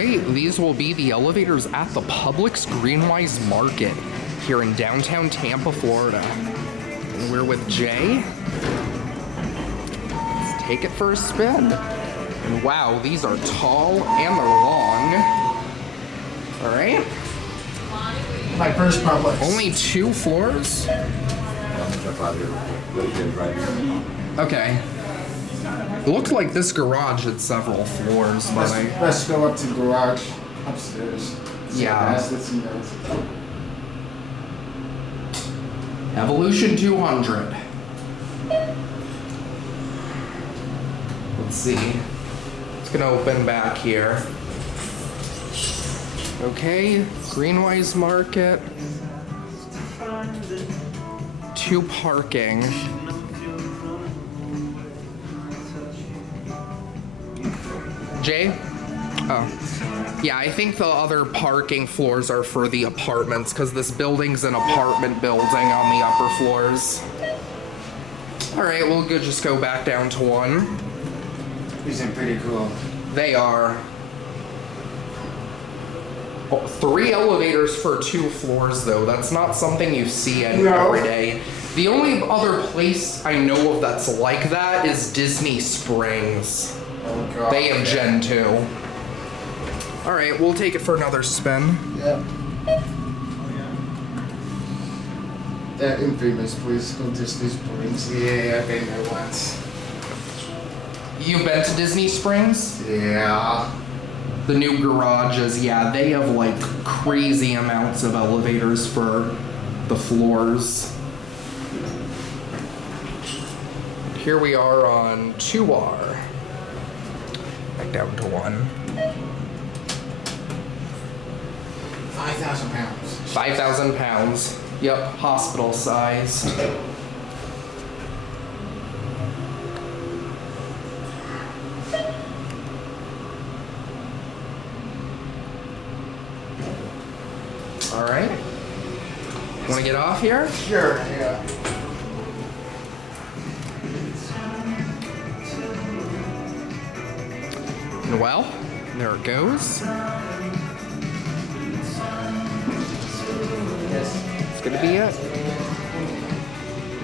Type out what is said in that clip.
right, these will be the elevators at the Publix Greenwise Market here in downtown Tampa, Florida. And we're with Jay. Let's take it for a spin. And wow, these are tall and they're long. All right. My first Publix. Only 2 floors? Okay. It looks like this garage had several floors, but let's go up to the garage upstairs. Yeah. Let's see those. Evolution 200. Let's see. It's gonna open back here. Okay, Greenwise Market. 2 parking. Jay? Oh. Yeah, I think the other parking floors are for the apartments because this building's an apartment building on the upper floors. All right, we'll just go back down to 1. These are pretty cool. They are. 3 elevators for 2 floors, though. That's not something you see every day. The only other place I know of that's like that is Disney Springs. Oh, God. They have Gen 2. All right, we'll take it for another spin. Yeah. That infamous place called Disney Springs. Yeah, I've been there once. You've been to Disney Springs? Yeah. The new garages, yeah, they have like crazy amounts of elevators for the floors. Here we are on 2R. Back down to 1. 5,000 pounds. 5,000 pounds. Yep, hospital size. All right. Want to get off here? Sure, yeah. And well, there it goes. Yes. It's gonna be it.